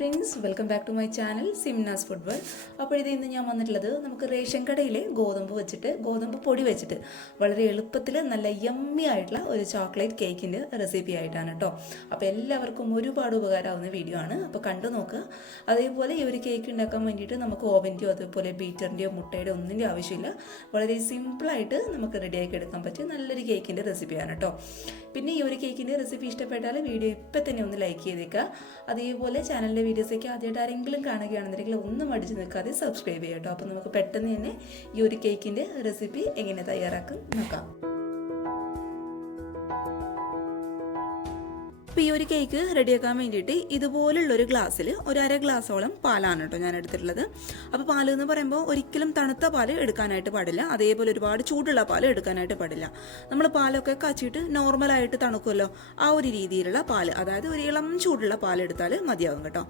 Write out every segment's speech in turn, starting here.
friends, welcome back to my channel Simna's Food World. അപ്പോൾ ഇത് ഇന്ന് ഞാൻ വന്നിട്ടുള്ളത് നമുക്ക് റേഷൻ കടയിലെ ഗോതമ്പ് പൊടി വെച്ചിട്ട് വളരെ എളുപ്പത്തിൽ നല്ല യമ്മി ആയിട്ടുള്ള ഒരു ചോക്ലേറ്റ് കേക്കിൻ്റെ റെസിപ്പി ആയിട്ടാണ് കേട്ടോ. അപ്പോൾ എല്ലാവർക്കും ഒരുപാട് ഉപകാരമാവുന്ന വീഡിയോ ആണ്. അപ്പോൾ കണ്ടു നോക്കുക. അതേപോലെ ഈ ഒരു കേക്ക് ഉണ്ടാക്കാൻ വേണ്ടിയിട്ട് നമുക്ക് ഓവൻ്റെയോ അതുപോലെ ബീറ്ററിൻ്റെയോ മുട്ടയുടെ ഒന്നിൻ്റെ ആവശ്യമില്ല. വളരെ സിമ്പിളായിട്ട് നമുക്ക് റെഡിയാക്കി എടുക്കാൻ പറ്റിയ നല്ലൊരു കേക്കിൻ്റെ റെസിപ്പിയാണ് കേട്ടോ. പിന്നെ ഈ ഒരു കേക്കിൻ്റെ റെസിപ്പി ഇഷ്ടപ്പെട്ടാൽ വീഡിയോ ഇപ്പം തന്നെ ഒന്ന് ലൈക്ക് ചെയ്തേക്കുക. അതേപോലെ ചാനലിൻ്റെ വീഡിയോസൊക്കെ ആദ്യമായിട്ട് ആരെങ്കിലും കാണുകയാണെന്നുണ്ടെങ്കിൽ ഒന്നും മടിച്ച് നിൽക്കാതെ സബ്സ്ക്രൈബ് ചെയ്യാം കേട്ടോ. അപ്പോൾ നമുക്ക് പെട്ടെന്ന് തന്നെ ഈ ഒരു കേക്കിൻ്റെ റെസിപ്പി എങ്ങനെ തയ്യാറാക്കും നോക്കാം. അപ്പോൾ ഈ ഒരു കേക്ക് റെഡിയാക്കാൻ വേണ്ടിയിട്ട് ഇതുപോലുള്ളൊരു ഗ്ലാസ്സിൽ ഒരു അര ഗ്ലാസോളം പാലാണ് കേട്ടോ ഞാൻ എടുത്തിട്ടുള്ളത്. അപ്പോൾ പാൽ എന്ന് പറയുമ്പോൾ ഒരിക്കലും തണുത്ത പാൽ എടുക്കാനായിട്ട് പാടില്ല, അതേപോലെ ഒരുപാട് ചൂടുള്ള പാൽ എടുക്കാനായിട്ട് പാടില്ല. നമ്മൾ പാലൊക്കെ കാച്ചിട്ട് നോർമലായിട്ട് തണുക്കുമല്ലോ, ആ ഒരു രീതിയിലുള്ള പാൽ, അതായത് ഒരു ഇളം ചൂടുള്ള പാൽ എടുത്താൽ മതിയാകും കേട്ടോ.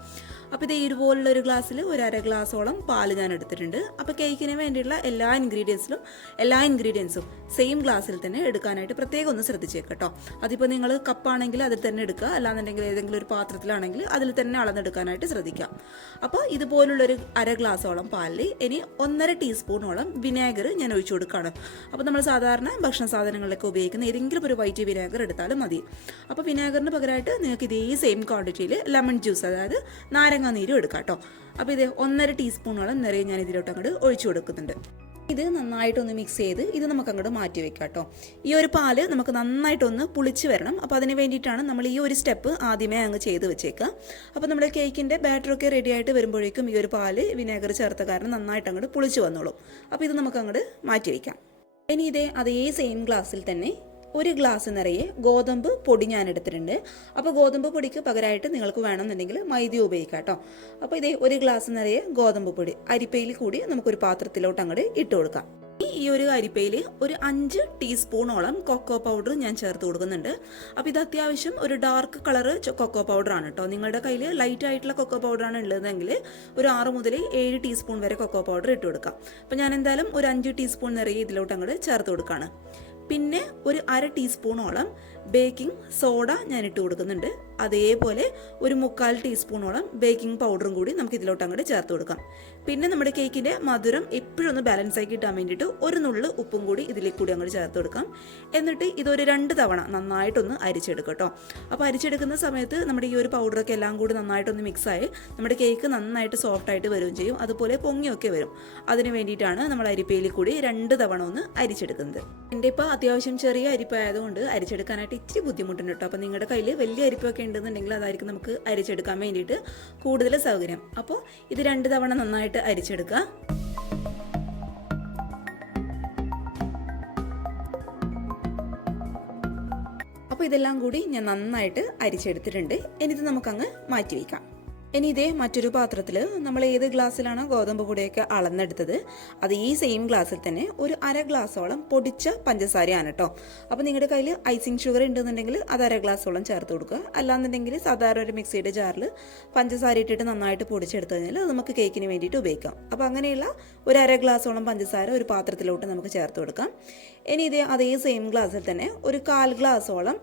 അപ്പോൾ ഇത് ഇതുപോലുള്ളൊരു ഗ്ലാസ്സിൽ ഒരു അര ഗ്ലാസോളം പാൽ ഞാൻ എടുത്തിട്ടുണ്ട്. അപ്പോൾ കേക്കിന് വേണ്ടിയിട്ടുള്ള എല്ലാ ഇൻഗ്രീഡിയൻസും സെയിം ഗ്ലാസ്സിൽ തന്നെ എടുക്കാനായിട്ട് പ്രത്യേകം ഒന്ന് ശ്രദ്ധിച്ചേക്കാം കേട്ടോ. അതിപ്പോൾ നിങ്ങൾ കപ്പാണെങ്കിൽ അതിൽ തന്നെ എടുക്കുക, അല്ലാന്നുണ്ടെങ്കിൽ ഏതെങ്കിലും ഒരു പാത്രത്തിലാണെങ്കിൽ അതിൽ തന്നെ അളന്നെടുക്കാനായിട്ട് ശ്രദ്ധിക്കാം. അപ്പോൾ ഇതുപോലുള്ളൊരു അര ഗ്ലാസോളം പാലിൽ ഇനി 1.5 ടീസ്പൂണോളം വിനാഗർ ഞാൻ ഒഴിച്ചു കൊടുക്കുകയാണ്. അപ്പോൾ നമ്മൾ സാധാരണ ഭക്ഷണ സാധനങ്ങളിലൊക്കെ ഉപയോഗിക്കുന്ന ഏതെങ്കിലും ഒരു വൈറ്റ് വിനാഗർ എടുത്താലും മതി. അപ്പോൾ വിനാഗറിന് പകരമായിട്ട് നിങ്ങൾക്ക് ഇതേ സെയിം ക്വാണ്ടിറ്റിയിൽ ലെമൺ ജ്യൂസ്, അതായത് നാരങ്ങ നീരും എടുക്കാം കേട്ടോ. അപ്പോൾ ഇത് 1.5 ടീസ്പൂണോളം നിറയെ ഞാൻ ഇതിലോട്ട് അങ്ങോട്ട് ഒഴിച്ചു കൊടുക്കുന്നുണ്ട്. ഇത് നന്നായിട്ടൊന്ന് മിക്സ് ചെയ്ത് ഇത് നമുക്ക് അങ്ങോട്ട് മാറ്റി വെക്കാം കേട്ടോ. ഈ ഒരു പാല് നമുക്ക് നന്നായിട്ടൊന്ന് പുളിച്ച് വരണം. അപ്പോൾ അതിന് വേണ്ടിയിട്ടാണ് നമ്മൾ ഈ ഒരു സ്റ്റെപ്പ് ആദ്യമേ അങ്ങ് ചെയ്ത് വെച്ചേക്കുക. അപ്പോൾ നമ്മുടെ കേക്കിൻ്റെ ബാറ്ററൊക്കെ റെഡി ആയിട്ട് വരുമ്പോഴേക്കും ഈ ഒരു പാല് വിനാഗർ ചേർത്ത കാരണം നന്നായിട്ട് അങ്ങോട്ട് പുളിച്ച് വന്നോളും. അപ്പോൾ ഇത് നമുക്ക് അങ്ങോട്ട് മാറ്റി വയ്ക്കാം. ഇനി അതേ സെയിം ഗ്ലാസ്സിൽ തന്നെ ഒരു ഗ്ലാസ് നിറയെ ഗോതമ്പ് പൊടി ഞാൻ എടുത്തിട്ടുണ്ട്. അപ്പോൾ ഗോതമ്പ് പൊടിക്ക് പകരമായിട്ട് നിങ്ങൾക്ക് വേണമെന്നുണ്ടെങ്കിൽ മൈദ ഉപയോഗിക്കാം കേട്ടോ. അപ്പോൾ ഒരു ഗ്ലാസ് നിറയെ ഗോതമ്പ് പൊടി അരിപ്പയിൽ കൂടി നമുക്കൊരു പാത്രത്തിലോട്ട് അങ്ങോട്ട് ഇട്ട് കൊടുക്കാം. ഈ ഒരു അരിപ്പയിൽ ഒരു 5 ടീസ്പൂണോളം കൊക്കോ പൗഡർ ഞാൻ ചേർത്ത് കൊടുക്കുന്നുണ്ട്. അപ്പോൾ ഇത് അത്യാവശ്യം ഒരു ഡാർക്ക് കളറ് കൊക്കോ പൗഡറാണ് കേട്ടോ. നിങ്ങളുടെ കയ്യിൽ ലൈറ്റ് ആയിട്ടുള്ള കൊക്കോ പൗഡറാണ് ഉള്ളതെങ്കിൽ ഒരു 6 മുതൽ 7 ടീസ്പൂൺ വരെ കൊക്കോ പൗഡർ ഇട്ട് കൊടുക്കാം. അപ്പോൾ ഞാൻ എന്തായാലും ഒരു 5 ടീസ്പൂൺ നിറയെ ഇതിലോട്ട് അങ്ങോട്ട് ചേർത്ത് കൊടുക്കുകയാണ്. പിന്നെ ഒരു 1/2 ടീസ്പൂണോളം ബേക്കിംഗ് സോഡ ഞാൻ ഇട്ട് കൊടുക്കുന്നുണ്ട്. അതേപോലെ ഒരു 1/4 ടീസ്പൂണോളം ബേക്കിംഗ് പൗഡറും കൂടി നമുക്ക് ഇതിലോട്ട് അങ്ങോട്ട് ചേർത്ത് കൊടുക്കാം. പിന്നെ നമ്മുടെ കേക്കിൻ്റെ മധുരം എപ്പോഴും ഒന്ന് ബാലൻസ് ആക്കി കിട്ടാൻ വേണ്ടിയിട്ട് ഒരു നുള്ളു ഉപ്പും കൂടി ഇതിലേക്ക് കൂടി അങ്ങോട്ട് ചേർത്ത് കൊടുക്കാം. എന്നിട്ട് ഇതൊരു 2 തവണ നന്നായിട്ടൊന്ന് അരിച്ചെടുക്കാം കേട്ടോ. അപ്പോൾ അരിച്ചെടുക്കുന്ന സമയത്ത് നമ്മുടെ ഈ ഒരു പൗഡറൊക്കെ എല്ലാം കൂടി നന്നായിട്ടൊന്ന് മിക്സായി നമ്മുടെ കേക്ക് നന്നായിട്ട് സോഫ്റ്റായിട്ട് വരികയും ചെയ്യും, അതുപോലെ പൊങ്ങിയൊക്കെ വരും. അതിന് വേണ്ടിയിട്ടാണ് നമ്മൾ അരിപ്പയിൽ കൂടി 2 തവണ ഒന്ന് അരിച്ചെടുക്കുന്നത്. എൻ്റെ ഇപ്പോൾ അത്യാവശ്യം ചെറിയ അരിപ്പായതുകൊണ്ട് അരിച്ചെടുക്കാനായിട്ട് ഇച്ചിരി ബുദ്ധിമുട്ടുണ്ട് കേട്ടോ. അപ്പോൾ നിങ്ങളുടെ കയ്യിൽ വലിയ അരിപ്പൊക്കെ ഉണ്ടെന്നുണ്ടെങ്കിൽ അതായിരിക്കും നമുക്ക് അരിച്ചെടുക്കാൻ വേണ്ടിയിട്ട് കൂടുതൽ സൗകര്യം. അപ്പോൾ ഇത് 2 തവണ നന്നായിട്ട് അരിച്ചെടുക്കുക. അപ്പോൾ ഇതെല്ലാം കൂടി ഞാൻ നന്നായിട്ട് അരിച്ചെടുത്തിട്ടുണ്ട്. ഇനി ഇത് നമുക്കങ്ങ് മാറ്റി വയ്ക്കാം. ഇനി മറ്റൊരു പാത്രത്തിൽ നമ്മൾ ഏത് ഗ്ലാസ്സിലാണോ ഗോതമ്പ് പൊടിയൊക്കെ അളന്നെടുത്തത് അത് ഈ സെയിം ഗ്ലാസ്സിൽ തന്നെ ഒരു 1/2 ഗ്ലാസോളം പൊടിച്ച പഞ്ചസാരയാണ് കേട്ടോ. അപ്പോൾ നിങ്ങളുടെ കയ്യിൽ ഐസിങ് ഷുഗർ ഉണ്ടെന്നുണ്ടെങ്കിൽ അത് 1/2 ഗ്ലാസോളം ചേർത്ത് കൊടുക്കുക. അല്ലാന്നുണ്ടെങ്കിൽ സാധാരണ ഒരു മിക്സിയുടെ ജാറിൽ പഞ്ചസാര ഇട്ടിട്ട് നന്നായിട്ട് പൊടിച്ചെടുത്ത് കഴിഞ്ഞാൽ അത് നമുക്ക് കേക്കിന് വേണ്ടിയിട്ട് ഉപയോഗിക്കാം. അപ്പോൾ അങ്ങനെയുള്ള ഒരു 1/2 ഗ്ലാസോളം പഞ്ചസാര ഒരു പാത്രത്തിലോട്ട് നമുക്ക് ചേർത്ത് കൊടുക്കാം. ഇനി അതേ സെയിം ഗ്ലാസ്സിൽ തന്നെ ഒരു 1/4 ഗ്ലാസോളം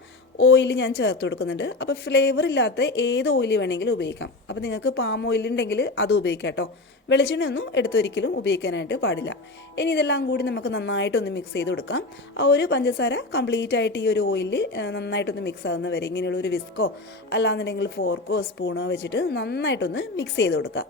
ഓയിൽ ഞാൻ ചേർത്ത് കൊടുക്കുന്നുണ്ട്. അപ്പോൾ ഫ്ലേവർ ഇല്ലാത്ത ഏത് ഓയിൽ വേണമെങ്കിലും ഉപയോഗിക്കാം. അപ്പോൾ നിങ്ങൾക്ക് പാം ഓയിൽ ഉണ്ടെങ്കിൽ അത് ഉപയോഗിക്കാം കേട്ടോ. വെളിച്ചെണ്ണയൊന്നും എടുത്തൊരിക്കലും ഉപയോഗിക്കാനായിട്ട് പാടില്ല. ഇനി ഇതെല്ലാം കൂടി നമുക്ക് നന്നായിട്ടൊന്ന് മിക്സ് ചെയ്ത് കൊടുക്കാം. ആ ഒരു പഞ്ചസാര കംപ്ലീറ്റ് ആയിട്ട് ഈ ഒരു ഓയിലിൽ നന്നായിട്ടൊന്ന് മിക്സ് ആകുന്ന വരെ ഇങ്ങനെയുള്ള ഒരു വിസ്കോ അല്ലാന്നുണ്ടെങ്കിൽ ഫോർക്കോ സ്പൂണോ വെച്ചിട്ട് നന്നായിട്ടൊന്ന് മിക്സ് ചെയ്ത് കൊടുക്കാം.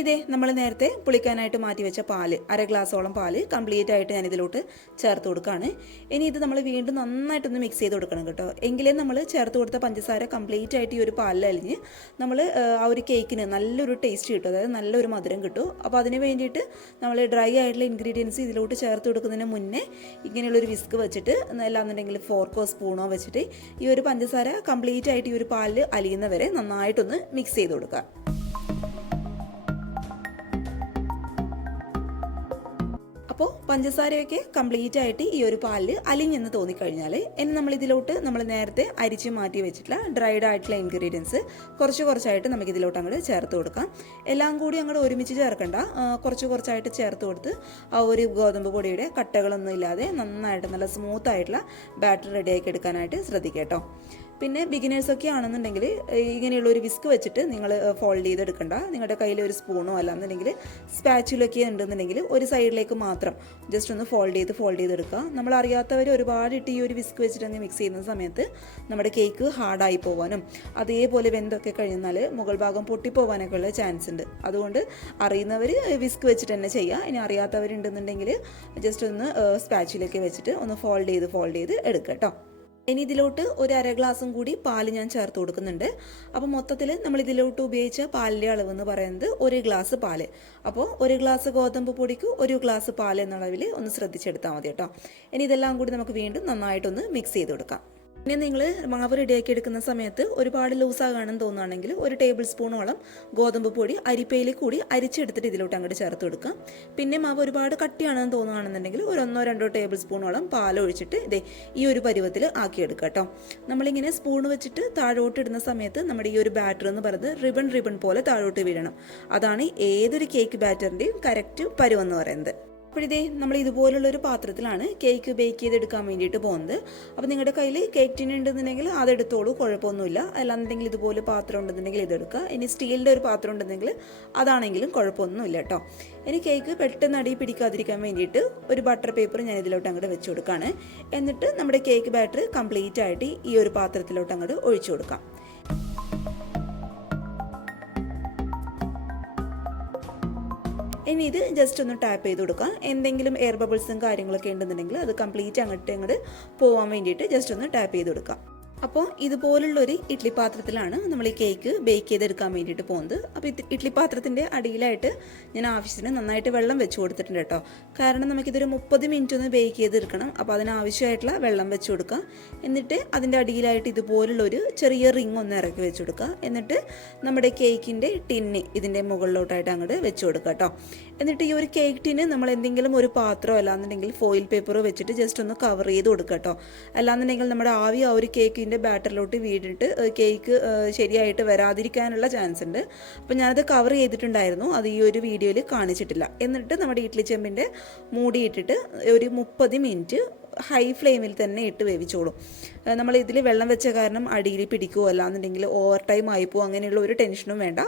ഇനി നമ്മൾ നേരത്തെ പുളിക്കാനായിട്ട് മാറ്റി വെച്ച പാല് 1/2 ഗ്ലാസോളം പാല് കംപ്ലീറ്റ് ആയിട്ട് ഞാൻ ഇതിലോട്ട് ചേർത്ത് കൊടുക്കുകയാണ്. ഇനി ഇത് നമ്മൾ വീണ്ടും നന്നായിട്ടൊന്ന് മിക്സ് ചെയ്ത് കൊടുക്കണം കേട്ടോ. എങ്കിലേ നമ്മൾ ചേർത്ത് കൊടുത്ത പഞ്ചസാര കംപ്ലീറ്റ് ആയിട്ട് ഈ ഒരു പാലിൽ അലിഞ്ഞ് നമ്മൾ ആ ഒരു കേക്കിന് നല്ലൊരു ടേസ്റ്റ് കിട്ടും, അതായത് നല്ലൊരു മധുരം കിട്ടും. അപ്പോൾ അതിന് വേണ്ടിയിട്ട് നമ്മൾ ഡ്രൈ ആയിട്ടുള്ള ഇൻഗ്രീഡിയൻസ് ഇതിലോട്ട് ചേർത്ത് കൊടുക്കുന്നതിന് മുന്നേ ഇങ്ങനെയുള്ളൊരു വിസ്ക് വെച്ചിട്ട് അല്ലാന്നുണ്ടെങ്കിൽ ഫോർക്കോ സ്പൂണോ വെച്ചിട്ട് ഈ ഒരു പഞ്ചസാര കംപ്ലീറ്റ് ആയിട്ട് ഈ ഒരു പാലിൽ അലിയുന്നവരെ നന്നായിട്ടൊന്ന് മിക്സ് ചെയ്ത് കൊടുക്കുക. അപ്പോൾ പഞ്ചസാരയൊക്കെ കംപ്ലീറ്റ് ആയിട്ട് ഈ ഒരു പാലിൽ അലിഞ്ഞെന്ന് തോന്നിക്കഴിഞ്ഞാൽ ഇനി നമ്മൾ ഇതിലോട്ട് നമ്മൾ നേരത്തെ അരിച്ച് മാറ്റി വെച്ചിട്ടുള്ള ഡ്രൈഡ് ആയിട്ടുള്ള ഇൻഗ്രീഡിയൻസ് കുറച്ചായിട്ട് നമുക്ക് ഇതിലോട്ട് അങ്ങോട്ട് ചേർത്ത് കൊടുക്കാം. എല്ലാം കൂടി അങ്ങോട്ട് ഒരുമിച്ച് ചേർക്കണ്ട, കുറച്ചായിട്ട് ചേർത്ത് കൊടുത്ത് ആ ഒരു ഗോതമ്പ് പൊടിയുടെ കട്ടകളൊന്നും ഇല്ലാതെ നന്നായിട്ട് നല്ല സ്മൂത്ത് ആയിട്ടുള്ള ബാറ്റർ റെഡിയാക്കി എടുക്കാനായിട്ട് ശ്രദ്ധിക്കുക കേട്ടോ. പിന്നെ ബിഗിനേഴ്സൊക്കെ ആണെന്നുണ്ടെങ്കിൽ ഇങ്ങനെയുള്ള ഒരു വിസ്ക് വെച്ചിട്ട് നിങ്ങൾ ഫോൾഡ് ചെയ്തെടുക്കണ്ട. നിങ്ങളുടെ കയ്യിൽ ഒരു സ്പൂണോ അല്ലാന്നുണ്ടെങ്കിൽ സ്പാച്ചുലൊക്കെ ഉണ്ടെന്നുണ്ടെങ്കിൽ ഒരു സൈഡിലേക്ക് മാത്രം ജസ്റ്റ് ഒന്ന് ഫോൾഡ് ചെയ്തെടുക്കുക. നമ്മൾ അറിയാത്തവർ ഒരുപാട് ഇട്ട് ഈ ഒരു വിസ്ക് വെച്ചിട്ട് മിക്സ് ചെയ്യുന്ന സമയത്ത് നമ്മുടെ കേക്ക് ഹാർഡായി പോകാനും അതേപോലെ വെന്തൊക്കെ കഴിഞ്ഞാൽ മുകൾ ഭാഗം പൊട്ടിപ്പോകാനൊക്കെ ഉള്ള ചാൻസ് ഉണ്ട്. അതുകൊണ്ട് അറിയുന്നവർ വിസ്ക് വെച്ചിട്ട് തന്നെ ചെയ്യുക. ഇനി അറിയാത്തവരുണ്ടെന്നുണ്ടെങ്കിൽ ജസ്റ്റ് ഒന്ന് സ്പാച്ചുലൊക്കെ വെച്ചിട്ട് ഒന്ന് ഫോൾഡ് ചെയ്ത് എടുക്കുക കേട്ടോ. ഇനി ഇതിലോട്ട് ഒരു അര ഗ്ലാസും കൂടി പാല് ഞാൻ ചേർത്ത് കൊടുക്കുന്നുണ്ട്. അപ്പോൾ മൊത്തത്തിൽ നമ്മൾ ഇതിലോട്ട് ഉപയോഗിച്ച പാലിൻ്റെ അളവ് എന്ന് പറയുന്നത് 1 ഗ്ലാസ് പാല്. അപ്പോൾ 1 ഗ്ലാസ് ഗോതമ്പ് പൊടിക്ക് 1 ഗ്ലാസ് പാൽ എന്ന അളവിൽ ഒന്ന് ശ്രദ്ധിച്ചെടുത്താൽ മതി കേട്ടോ. ഇനി ഇതെല്ലാം കൂടി നമുക്ക് വീണ്ടും നന്നായിട്ടൊന്ന് മിക്സ് ചെയ്ത് കൊടുക്കാം. ഇനി നിങ്ങൾ മാവ് റെഡിയാക്കി എടുക്കുന്ന സമയത്ത് ഒരുപാട് ലൂസാകാണെന്ന് തോന്നുകയാണെങ്കിൽ 1 ടേബിൾ സ്പൂണോളം ഗോതമ്പ് പൊടി അരിപ്പയിൽ കൂടി അരിച്ചെടുത്തിട്ട് ഇതിലോട്ട് അങ്ങോട്ട് ചേർത്ത് കൊടുക്കാം. പിന്നെ മാവ് ഒരുപാട് കട്ടിയാണെന്ന് തോന്നുകയാണെന്നുണ്ടെങ്കിൽ 1-2 ടേബിൾ സ്പൂണോളം പാലൊഴിച്ചിട്ട് ഈ ഒരു പരുവത്തിൽ ആക്കിയെടുക്കുക കേട്ടോ. നമ്മളിങ്ങനെ സ്പൂൺ വെച്ചിട്ട് താഴോട്ട് ഇടുന്ന സമയത്ത് നമ്മുടെ ഈ ഒരു ബാറ്റർ എന്ന് പറയുന്നത് റിബൺ പോലെ താഴോട്ട് വീഴണം. അതാണ് ഏതൊരു കേക്ക് ബാറ്ററിൻ്റെയും കറക്റ്റ് പരുവെന്ന് പറയുന്നത്. അപ്പോഴിതേ നമ്മൾ ഇതുപോലുള്ളൊരു പാത്രത്തിലാണ് കേക്ക് ബേക്ക് ചെയ്തെടുക്കാൻ വേണ്ടിയിട്ട് പോകുന്നത്. അപ്പോൾ നിങ്ങളുടെ കയ്യിൽ കേക്ക് ടിൻ ഉണ്ടെന്നുണ്ടെങ്കിൽ അതെടുത്തോളൂ, കുഴപ്പമൊന്നുമില്ല. അല്ലാന്നുണ്ടെങ്കിൽ ഇതുപോലെ പാത്രം ഉണ്ടെന്നുണ്ടെങ്കിൽ ഇതെടുക്കുക. ഇനി സ്റ്റീലിൻ്റെ ഒരു പാത്രം ഉണ്ടെന്നെങ്കിൽ അതാണെങ്കിലും കുഴപ്പമൊന്നുമില്ല കേട്ടോ. ഇനി കേക്ക് പെട്ടെന്ന് അടി പിടിക്കാതിരിക്കാൻ വേണ്ടിയിട്ട് ഒരു ബട്ടർ പേപ്പർ ഞാൻ ഇതിലോട്ട് അങ്ങോട്ട് വെച്ച് കൊടുക്കുകയാണ്. എന്നിട്ട് നമ്മുടെ കേക്ക് ബാറ്റർ കംപ്ലീറ്റ് ആയിട്ട് ഈ ഒരു പാത്രത്തിലോട്ട് അങ്ങോട്ട് ഒഴിച്ചു കൊടുക്കാം. ഇനി ഇത് ജസ്റ്റ് ഒന്ന് ടാപ്പ് ചെയ്ത് കൊടുക്കാം. എന്തെങ്കിലും എയർ ബബിൾസും കാര്യങ്ങളൊക്കെ ഉണ്ടെന്നുണ്ടെങ്കിൽ അത് കംപ്ലീറ്റ് അങ്ങോട്ട് പോകാൻ വേണ്ടിയിട്ട് ജസ്റ്റ് ഒന്ന് ടാപ്പ് ചെയ്ത് കൊടുക്കാം. അപ്പോൾ ഇതുപോലുള്ളൊരു ഇഡ്ഡലി പാത്രത്തിലാണ് നമ്മൾ ഈ കേക്ക് ബേക്ക് ചെയ്തെടുക്കാൻ വേണ്ടിയിട്ട് പോകുന്നത്. അപ്പോൾ ഇഡ്ഡലി പാത്രത്തിൻ്റെ അടിയിലായിട്ട് ഞാൻ ആവശ്യത്തിന് നന്നായിട്ട് വെള്ളം വെച്ച് കൊടുത്തിട്ടുണ്ട് കേട്ടോ. കാരണം നമുക്കിതൊരു 30 മിനിറ്റ് ഒന്ന് ബേക്ക് ചെയ്തെടുക്കണം. അപ്പോൾ അതിനാവശ്യമായിട്ടുള്ള വെള്ളം വെച്ച് കൊടുക്കുക. എന്നിട്ട് അതിൻ്റെ അടിയിലായിട്ട് ഇതുപോലുള്ളൊരു ചെറിയ റിങ് ഒന്ന് ഇറക്കി വെച്ച് കൊടുക്കുക. എന്നിട്ട് നമ്മുടെ കേക്കിൻ്റെ ടിന്ന് ഇതിൻ്റെ മുകളിലോട്ടായിട്ട് അങ്ങോട്ട് വെച്ച് കൊടുക്കുക കേട്ടോ. എന്നിട്ട് ഈ ഒരു കേക്ക് ടിന് നമ്മൾ എന്തെങ്കിലും ഒരു പാത്രമോ അല്ലാന്നുണ്ടെങ്കിൽ ഫോയിൽ പേപ്പറോ വെച്ചിട്ട് ജസ്റ്റ് ഒന്ന് കവർ ചെയ്ത് കൊടുക്കുക കേട്ടോ. അല്ലാന്നുണ്ടെങ്കിൽ നമ്മുടെ ആവി ആ ഒരു കേക്കിൻ്റെ ബാറ്ററിലോട്ട് വീണിട്ട് കേക്ക് ശരിയായിട്ട് വരാതിരിക്കാനുള്ള ചാൻസ് ഉണ്ട്. അപ്പോൾ ഞാനത് കവർ ചെയ്തിട്ടുണ്ടായിരുന്നു, അത് ഈ ഒരു വീഡിയോയിൽ കാണിച്ചിട്ടില്ല. എന്നിട്ട് നമ്മുടെ ഇഡ്ഡലി ചെമ്പിൻ്റെ മൂടിയിട്ടിട്ട് ഒരു 30 മിനിറ്റ് ഹൈ ഫ്ലെയിമിൽ തന്നെ ഇട്ട് വേവിച്ചോളും. നമ്മൾ ഇതിൽ വെള്ളം വെച്ച കാരണം അടിയിൽ പിടിക്കുകയോ അല്ലാന്നുണ്ടെങ്കിൽ ഓവർ ടൈം ആയിപ്പോവും, അങ്ങനെയുള്ള ഒരു ടെൻഷനും വേണ്ട.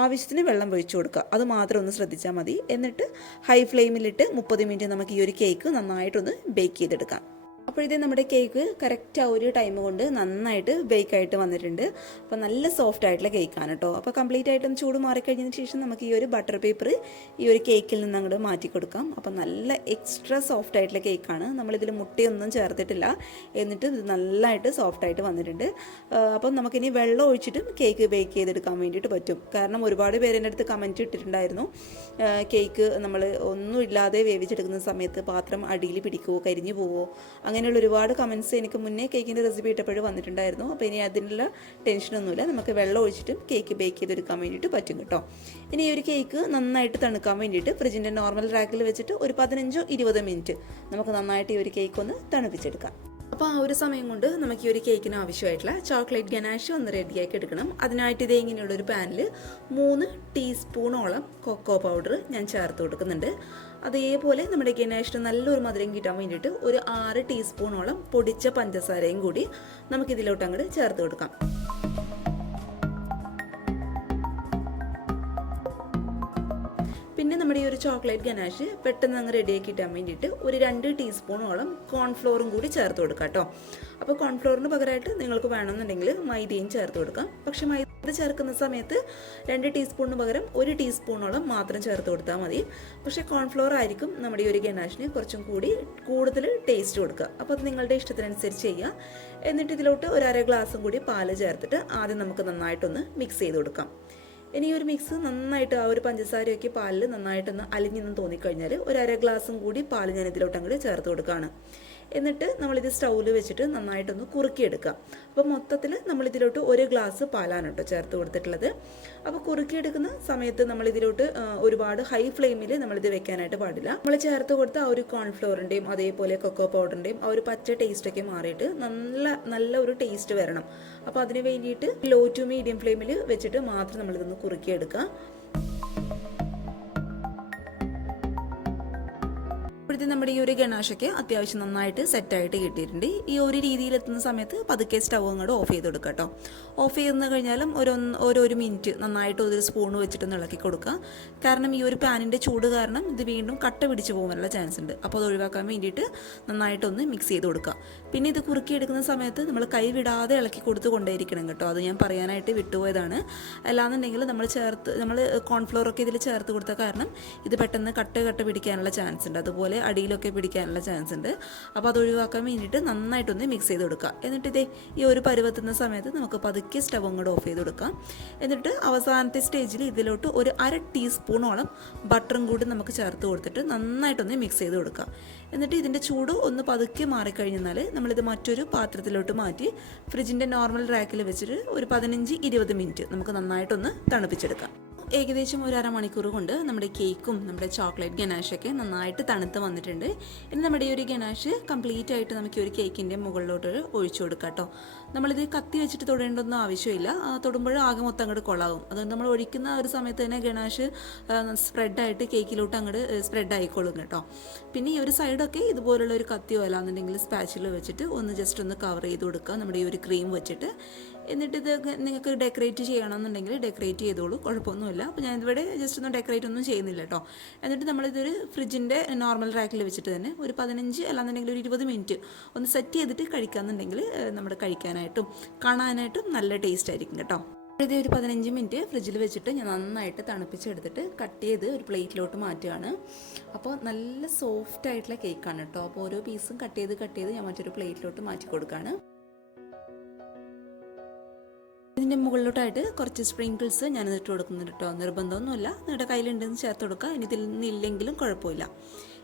ആവശ്യത്തിന് വെള്ളം ഒഴിച്ചു കൊടുക്കുക, അത് മാത്രം ഒന്ന് ശ്രദ്ധിച്ചാൽ മതി. എന്നിട്ട് ഹൈ ഫ്ലെയിമിലിട്ട് 30 മിനിറ്റ് നമുക്ക് ഈ ഒരു കേക്ക് നന്നായിട്ടൊന്ന് ബേക്ക് ചെയ്തെടുക്കാം. അപ്പോഴത്തേ നമ്മുടെ കേക്ക് കറക്റ്റ് ആ ഒരു ടൈം കൊണ്ട് നന്നായിട്ട് ബേക്കായിട്ട് വന്നിട്ടുണ്ട്. അപ്പോൾ നല്ല സോഫ്റ്റ് ആയിട്ടുള്ള കേക്കാണ് കേട്ടോ. അപ്പോൾ കംപ്ലീറ്റ് ആയിട്ടൊന്ന് ചൂട് മാറിക്കഴിഞ്ഞതിന് ശേഷം നമുക്ക് ഈ ഒരു ബട്ടർ പേപ്പർ ഈ ഒരു കേക്കിൽ നിന്ന് അങ്ങോട്ട് മാറ്റി കൊടുക്കാം. അപ്പോൾ നല്ല എക്സ്ട്രാ സോഫ്റ്റ് ആയിട്ടുള്ള കേക്കാണ്. നമ്മളിതിൽ മുട്ടയൊന്നും ചേർത്തിട്ടില്ല. എന്നിട്ട് ഇത് നല്ലതായിട്ട് സോഫ്റ്റായിട്ട് വന്നിട്ടുണ്ട്. അപ്പം നമുക്കിനി വെള്ളം ഒഴിച്ചിട്ടും കേക്ക് ബേക്ക് ചെയ്തെടുക്കാൻ വേണ്ടിയിട്ട് പറ്റും. കാരണം ഒരുപാട് പേര് എൻ്റെ അടുത്ത് കമൻറ്റ് ഇട്ടിട്ടുണ്ടായിരുന്നു, കേക്ക് നമ്മൾ ഒന്നും ഇല്ലാതെ വേവിച്ചെടുക്കുന്ന സമയത്ത് പാത്രം അടിയിൽ പിടിക്കുമോ, കരിഞ്ഞു പോവോ, അങ്ങനെയുള്ള ഒരുപാട് കമൻറ്റ്സ് എനിക്ക് മുന്നേ കേക്കിൻ്റെ റെസിപ്പി ഇട്ടപ്പോഴും വന്നിട്ടുണ്ടായിരുന്നു. അപ്പോൾ ഇനി അതിനുള്ള ടെൻഷനൊന്നുമില്ല, നമുക്ക് വെള്ളം ഒഴിച്ചിട്ടും കേക്ക് ബേക്ക് ചെയ്തെടുക്കാൻ വേണ്ടിയിട്ട് പറ്റും കേട്ടോ. ഇനി ഈ ഒരു കേക്ക് നന്നായിട്ട് തണുക്കാൻ വേണ്ടിയിട്ട് ഫ്രിഡ്ജിൻ്റെ നോർമൽ റാക്കിൽ വെച്ചിട്ട് ഒരു 15-20 മിനിറ്റ് നമുക്ക് നന്നായിട്ട് ഈ ഒരു കേക്ക് ഒന്ന് തണുപ്പിച്ചെടുക്കാം. അപ്പോൾ ആ ഒരു സമയം കൊണ്ട് നമുക്ക് ഈ ഒരു കേക്കിന് ആവശ്യമായിട്ടുള്ള ചോക്ലേറ്റ് ഗനാഷ് ഒന്ന് റെഡിയാക്കി എടുക്കണം. അതിനായിട്ട് ഇതേ ഇങ്ങനെയുള്ളൊരു പാനിൽ 3 ടീസ്പൂണോളം കൊക്കോ പൗഡർ ഞാൻ ചേർത്ത് കൊടുക്കുന്നുണ്ട്. അതേപോലെ നമ്മുടെ ഗനാഷിന് നല്ലൊരു മധുരം കിട്ടാൻ വേണ്ടിയിട്ട് ഒരു 6 ടീസ്പൂണോളം പൊടിച്ച പഞ്ചസാരയും കൂടി നമുക്കിതിലോട്ട് അങ്ങോട്ട് ചേർത്ത് കൊടുക്കാം. പിന്നെ നമ്മുടെ ഈ ഒരു ചോക്ലേറ്റ് ഗനാഷ് പെട്ടെന്ന് അങ്ങ് റെഡിയാക്കി ഇട്ടാൻ വേണ്ടിയിട്ട് ഒരു 2 ടീസ്പൂണോളം കോൺഫ്ലോറും കൂടി ചേർത്ത് കൊടുക്കാം കേട്ടോ. അപ്പോൾ കോൺഫ്ലോറിന് പകരമായിട്ട് നിങ്ങൾക്ക് വേണമെന്നുണ്ടെങ്കിൽ മൈദയും ചേർത്ത് കൊടുക്കാം. പക്ഷേ മൈദ ചേർക്കുന്ന സമയത്ത് 2 ടീസ്പൂണിന് പകരം 1 ടീസ്പൂണോളം മാത്രം ചേർത്ത് കൊടുത്താൽ മതി. പക്ഷേ കോൺഫ്ലോർ ആയിരിക്കും നമ്മുടെ ഈ ഒരു ഗനാഷിന് കുറച്ചും കൂടി കൂടുതൽ ടേസ്റ്റ് കൊടുക്കുക. അപ്പോൾ അത് നിങ്ങളുടെ ഇഷ്ടത്തിനനുസരിച്ച് ചെയ്യുക. എന്നിട്ട് ഇതിലോട്ട് ഒരു 1/2 ഗ്ലാസും കൂടി പാല് ചേർത്തിട്ട് ആദ്യം നമുക്ക് നന്നായിട്ടൊന്ന് മിക്സ് ചെയ്ത് കൊടുക്കാം. ഇനി ഈ ഒരു മിക്സ് നന്നായിട്ട് ആ ഒരു പഞ്ചസാരയൊക്കെ പാലിൽ നന്നായിട്ടൊന്ന് അലിഞ്ഞെന്ന് തോന്നിക്കഴിഞ്ഞാൽ ഒരു അര ഗ്ലാസും കൂടി പാൽ ഞാൻ ഇതിലോട്ട് അങ്ങോട്ട് ചേർത്ത് കൊടുക്കുകയാണ്. എന്നിട്ട് നമ്മളിത് സ്റ്റൗവിൽ വെച്ചിട്ട് നന്നായിട്ടൊന്ന് കുറുക്കിയെടുക്കാം. അപ്പോൾ മൊത്തത്തിൽ നമ്മളിതിലോട്ട് 1 ഗ്ലാസ് പാലാണ് കേട്ടോ ചേർത്ത് കൊടുത്തിട്ടുള്ളത്. അപ്പോൾ കുറുക്കിയെടുക്കുന്ന സമയത്ത് നമ്മളിതിലോട്ട് ഒരുപാട് ഹൈ ഫ്ലെയിമിൽ നമ്മളിത് വെക്കാനായിട്ട് പാടില്ല. നമ്മൾ ചേർത്ത് കൊടുത്ത ആ ഒരു കോൺഫ്ലവറിൻ്റെയും അതേപോലെ കൊക്കോ പൗഡറിൻ്റെയും ആ ഒരു പച്ച ടേസ്റ്റൊക്കെ മാറിയിട്ട് നല്ല ഒരു ടേസ്റ്റ് വരണം. അപ്പോൾ അതിന് വേണ്ടിയിട്ട് ലോ ടു മീഡിയം ഫ്ലെയിമിൽ വെച്ചിട്ട് മാത്രം നമ്മളിതൊന്ന് കുറുക്കിയെടുക്കുക. ഇപ്പോഴത്തെ നമ്മുടെ ഈ ഒരു ഗണാഷൊക്കെ അത്യാവശ്യം നന്നായിട്ട് സെറ്റായിട്ട് കിട്ടിയിട്ടുണ്ട്. ഈ ഒരു രീതിയിലെത്തുന്ന സമയത്ത് പതുക്കെ സ്റ്റവ് അങ്ങോട്ട് ഓഫ് ചെയ്ത് കൊടുക്കുക കേട്ടോ. ഓഫ് ചെയ്ത് കഴിഞ്ഞാലും ഒരു മിനിറ്റ് നന്നായിട്ട് ഒരു സ്പൂൺ വെച്ചിട്ടൊന്ന് ഇളക്കി കൊടുക്കുക. കാരണം ഈ ഒരു പാനിൻ്റെ ചൂട് കാരണം ഇത് വീണ്ടും കട്ട പിടിച്ച് പോകാനുള്ള ചാൻസ് ഉണ്ട്. അപ്പോൾ അത് ഒഴിവാക്കാൻ വേണ്ടിയിട്ട് നന്നായിട്ടൊന്ന് മിക്സ് ചെയ്ത് കൊടുക്കുക. പിന്നെ ഇത് കുറുക്കിയെടുക്കുന്ന സമയത്ത് നമ്മൾ കൈ വിടാതെ ഇളക്കി കൊടുത്ത് കൊണ്ടേയിരിക്കണം കേട്ടോ. അത് ഞാൻ പറയാനായിട്ട് വിട്ടുപോയതാണ്. അല്ലാന്നുണ്ടെങ്കിൽ നമ്മൾ കോൺഫ്ലോറൊക്കെ ഇതിൽ ചേർത്ത് കൊടുത്ത കാരണം ഇത് പെട്ടെന്ന് കട്ട പിടിക്കാനുള്ള ചാൻസ് ഉണ്ട്. അതുപോലെ അടിയിലൊക്കെ പിടിക്കാനുള്ള ചാൻസ് ഉണ്ട്. അപ്പോൾ അത് ഒഴിവാക്കാൻ വേണ്ടിയിട്ട് നന്നായിട്ടൊന്ന് മിക്സ് ചെയ്ത് കൊടുക്കുക. എന്നിട്ട് ഇതേ ഈ ഒരു പരുവത്തുന്ന സമയത്ത് നമുക്ക് പതുക്കെ സ്റ്റവ് അങ്ങോട്ട് ഓഫ് ചെയ്ത് കൊടുക്കാം. എന്നിട്ട് അവസാനത്തെ സ്റ്റേജിൽ ഇതിലോട്ട് ഒരു 1/2 ടീസ്പൂണോളം ബട്ടറും കൂടി നമുക്ക് ചേർത്ത് കൊടുത്തിട്ട് നന്നായിട്ടൊന്ന് മിക്സ് ചെയ്ത് കൊടുക്കുക. എന്നിട്ട് ഇതിൻ്റെ ചൂട് ഒന്ന് പതുക്കെ മാറിക്കഴിഞ്ഞാൽ നമ്മളിത് മറ്റൊരു പാത്രത്തിലോട്ട് മാറ്റി ഫ്രിഡ്ജിൻ്റെ നോർമൽ റാക്കിൽ വെച്ചിട്ട് ഒരു 15-20 മിനിറ്റ് നമുക്ക് നന്നായിട്ടൊന്ന് തണുപ്പിച്ചെടുക്കാം. ഏകദേശം ഒരു അരമണിക്കൂർ കൊണ്ട് നമ്മുടെ കേക്കും നമ്മുടെ ചോക്ലേറ്റ് ഗനാഷൊക്കെ നന്നായിട്ട് തണുത്ത് വന്നിട്ടുണ്ട്. ഇനി നമ്മുടെ ഈ ഒരു ഗനാഷ് കംപ്ലീറ്റ് ആയിട്ട് നമുക്ക് ഈ ഒരു കേക്കിൻ്റെ മുകളിലോട്ട് ഒഴിച്ചു കൊടുക്കാം കേട്ടോ. നമ്മളിത് കത്തി വെച്ചിട്ട് തൊടേണ്ടൊന്നും ആവശ്യമില്ല. തൊടുമ്പോൾ ആകെ മൊത്തം അങ്ങോട്ട് കൊള്ളാവും. അതുകൊണ്ട് നമ്മൾ ഒഴിക്കുന്ന ഒരു സമയത്ത് തന്നെ ഗനാഷ് സ്പ്രെഡായിട്ട് കേക്കിലോട്ട് അങ്ങോട്ട് സ്പ്രെഡ് ആയിക്കോളും കേട്ടോ. പിന്നെ ഈ ഒരു സൈഡൊക്കെ ഇതുപോലുള്ള ഒരു കത്തിയോ അല്ലാന്നുണ്ടെങ്കിൽ സ്പാച്ചിലോ വെച്ചിട്ട് ഒന്ന് ജസ്റ്റ് ഒന്ന് കവർ ചെയ്ത് കൊടുക്കുക നമ്മുടെ ഈ ഒരു ക്രീം വെച്ചിട്ട്. എന്നിട്ട് ഇത് നിങ്ങൾക്ക് ഡെക്കറേറ്റ് ചെയ്യണമെന്നുണ്ടെങ്കിൽ ഡെക്കറേറ്റ് ചെയ്തോളൂ, കുഴപ്പമൊന്നുമില്ല. അപ്പോൾ ഞാനിവിടെ ജസ്റ്റ് ഒന്ന് ഡെക്കറേറ്റ് ഒന്നും ചെയ്യുന്നില്ല കേട്ടോ. എന്നിട്ട് നമ്മളിതൊരു ഫ്രിഡ്ജിൻ്റെ നോർമൽ റാക്കിൽ വെച്ചിട്ട് തന്നെ ഒരു 15 അല്ലാന്നുണ്ടെങ്കിൽ ഒരു 20 മിനിറ്റ് ഒന്ന് സെറ്റ് ചെയ്തിട്ട് കഴിക്കാമെന്നുണ്ടെങ്കിൽ നമ്മുടെ കഴിക്കാനായിട്ടും കാണാനായിട്ടും നല്ല ടേസ്റ്റ് ആയിരിക്കും കേട്ടോ. ഇത് ഒരു 15 മിനിറ്റ് ഫ്രിഡ്ജിൽ വെച്ചിട്ട് ഞാൻ നന്നായിട്ട് തണുപ്പിച്ചെടുത്തിട്ട് കട്ട് ചെയ്ത് ഒരു പ്ലേറ്റിലോട്ട് മാറ്റുകയാണ്. അപ്പോൾ നല്ല സോഫ്റ്റ് ആയിട്ടുള്ള കേക്കാണ് കേട്ടോ. അപ്പോൾ ഓരോ പീസും കട്ട് ചെയ്ത് ഞാൻ മറ്റൊരു പ്ലേറ്റിലോട്ട് മാറ്റി കൊടുക്കുകയാണ്. ഇതിൻ്റെ മുകളിലോട്ടായിട്ട് കുറച്ച് സ്പ്രിങ്കിൾസ് ഞാൻ ഇട്ട് കൊടുക്കുന്നുണ്ട് കേട്ടോ. നിർബന്ധമൊന്നുമില്ല, നിങ്ങളുടെ കയ്യിലുണ്ടെന്ന് ചേർത്ത് കൊടുക്കുക. ഇനി ഇതിൽ നിന്നില്ലെങ്കിലും കുഴപ്പമില്ല.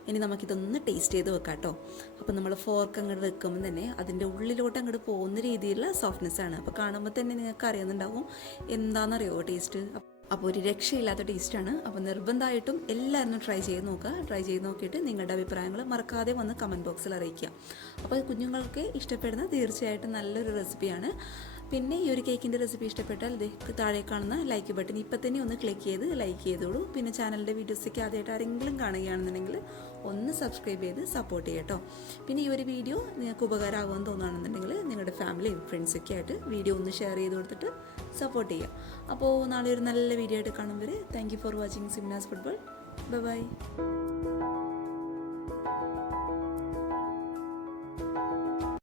ഇനി നമുക്കിതൊന്ന് ടേസ്റ്റ് ചെയ്ത് വെക്കാം കേട്ടോ. അപ്പോൾ നമ്മൾ ഫോർക്ക് അങ്ങോട്ട് വെക്കുമ്പോൾ തന്നെ അതിൻ്റെ ഉള്ളിലോട്ട് അങ്ങോട്ട് പോകുന്ന രീതിയിലുള്ള സോഫ്റ്റ്നെസ്സാണ്. അപ്പോൾ കാണുമ്പോൾ തന്നെ നിങ്ങൾക്ക് അറിയുന്നുണ്ടാവും എന്താണെന്നറിയോ ടേസ്റ്റ്. അപ്പോൾ ഒരു രക്ഷയില്ലാത്ത ടേസ്റ്റാണ്. അപ്പോൾ നിർബന്ധമായിട്ടും എല്ലാവരും ട്രൈ ചെയ്ത് നോക്കുക. ട്രൈ ചെയ്ത് നോക്കിയിട്ട് നിങ്ങളുടെ അഭിപ്രായങ്ങൾ മറക്കാതെ വന്ന് കമൻറ്റ് ബോക്സിൽ അറിയിക്കുക. അപ്പോൾ കുഞ്ഞുങ്ങൾക്ക് ഇഷ്ടപ്പെടുന്ന തീർച്ചയായിട്ടും നല്ലൊരു റെസിപ്പിയാണ്. പിന്നെ ഈ ഒരു കേക്കിൻ്റെ റെസിപ്പി ഇഷ്ടപ്പെട്ടാൽ താഴെ കാണുന്ന ലൈക്ക് ബട്ടൺ ഇപ്പം തന്നെ ഒന്ന് ക്ലിക്ക് ചെയ്ത് ലൈക്ക് ചെയ്തോളൂ. പിന്നെ ചാനലിൻ്റെ വീഡിയോസൊക്കെ ആദ്യമായിട്ട് ആരെങ്കിലും കാണുകയാണെന്നുണ്ടെങ്കിൽ ഒന്ന് സബ്സ്ക്രൈബ് ചെയ്ത് സപ്പോർട്ട് ചെയ്യട്ടോ. പിന്നെ ഈ ഒരു വീഡിയോ നിങ്ങൾക്ക് ഉപകാരമാകുമെന്ന് തോന്നുകയാണെന്നുണ്ടെങ്കിൽ നിങ്ങളുടെ ഫാമിലിയും ഫ്രണ്ട്സൊക്കെ ആയിട്ട് വീഡിയോ ഒന്ന് ഷെയർ ചെയ്ത് കൊടുത്തിട്ട് സപ്പോർട്ട് ചെയ്യുക. അപ്പോൾ നാളെ ഒരു നല്ല വീഡിയോ ആയിട്ട് കാണും വരെ താങ്ക് യു ഫോർ വാച്ചിങ് സിംനാസ് ഫുട്ബോൾ. ബൈ.